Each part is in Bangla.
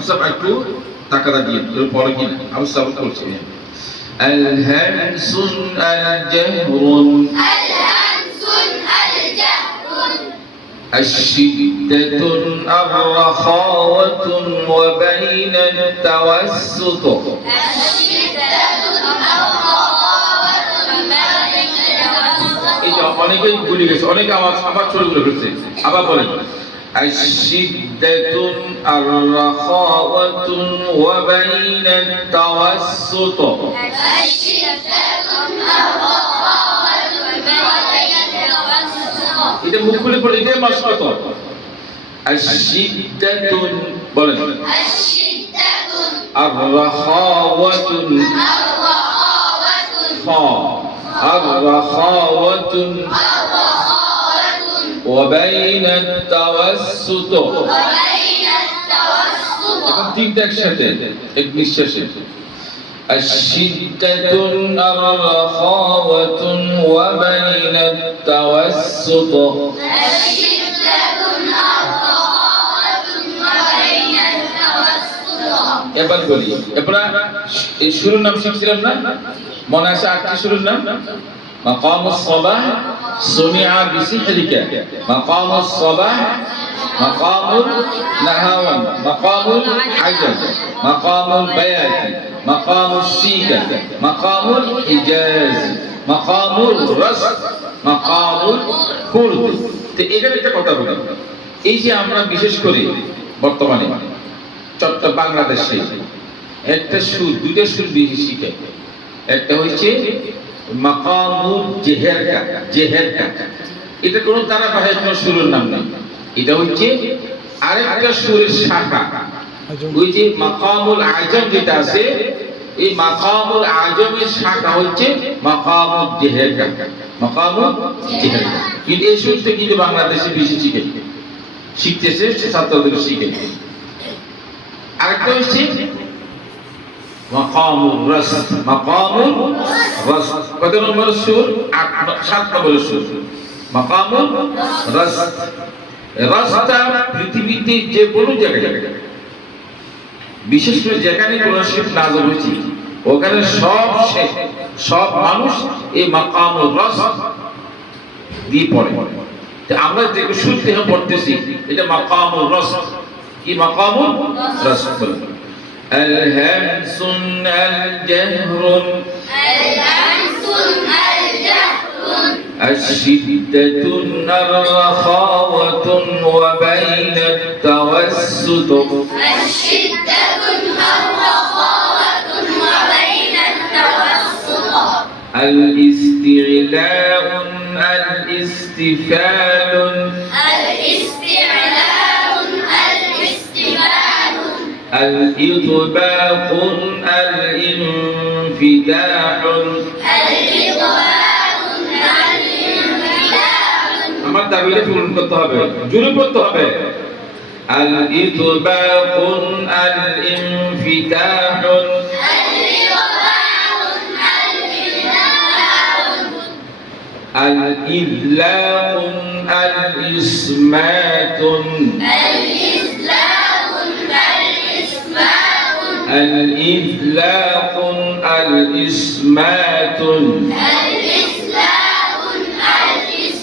হামসা একটু তাকাদা দিয়ে পরে কি হামসা বলছি الهمس الجهر الشدة الرخاوة وبين التوسط অনেকেই ভুলে গেছে, অনেকে আবার ছোট করে ফেলছে। আবার বলেন الشدة الرخاوة وبين التوسط এটা মুখ খুলে পড়ে এটাই মাসকত الشدة বলেন الرخاوة الرخاوة وبين التوسط এখন তিনটা একসাথে এক নিঃশ্বাসে الشدة الرخاوة وبين التوسط এবার বলি এবার এই শুরুর নাম শিখছিলাম না, মনে আছে আটটি শুরুর নাম مقام الصباح سمع بسحرك مقام الصباح مقام النهاون مقام الحجر مقام البيات مقام الشيكة مقام الحجاز مقام الرسل مقام الكرد তো এখানে একটা কথা বলি, এই যে আমরা বিশেষ করে বর্তমানে চট্টগ্রাম বাংলাদেশে একটা সুর দুইটা সুর বেশি শিখে, একটা হচ্ছে মাকামুল জেহেরকা এটা কোন ধারাবাহিক কোন সুরের নাম নেই, এটা হচ্ছে আরেকটা সুরের শাখা। ওই যে মাকামুল আজম যেটা আছে, এই মাকামুল আজমের শাখা হচ্ছে মাকামুল জেহেরকা। কিন্তু এই সুরটা কিন্তু বাংলাদেশে বেশি শিখতেছে ছাত্রদের শিখে। আরেকটা হচ্ছে মাকামুল রাস, মাকামুল রাস কত নম্বর সুর? 7 নম্বর সুর মাকামুল রাস। রাসটা পৃথিবীতে যে কোনো জায়গায়, বিশেষ করে যেখানে কোন শিব নাযিল হয়েছে ওখানে সব মানুষ এই মাকামুল রাস দিয়ে পড়ে। আমরা যে সুর থেকে পড়তেছি এটা মাকামুল রাস। কি মাকামুল রাস? الهمس الجهر الشدة الرخاوة وبين التوسط الاستعلاء الاستفال الإطباق الانفتاح আমার দাবিটা পূরণ করতে হবে, জোরে পড়তে হবে। الإطباق الانفتاح الإذلاق الإسمات الإذلاق الإسمات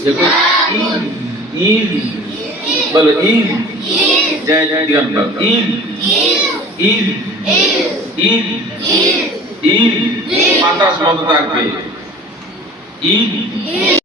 يقول إذ بل إذ جاء جنب إذ মাদ্রাস বন্ধ থাকবে। ঈদ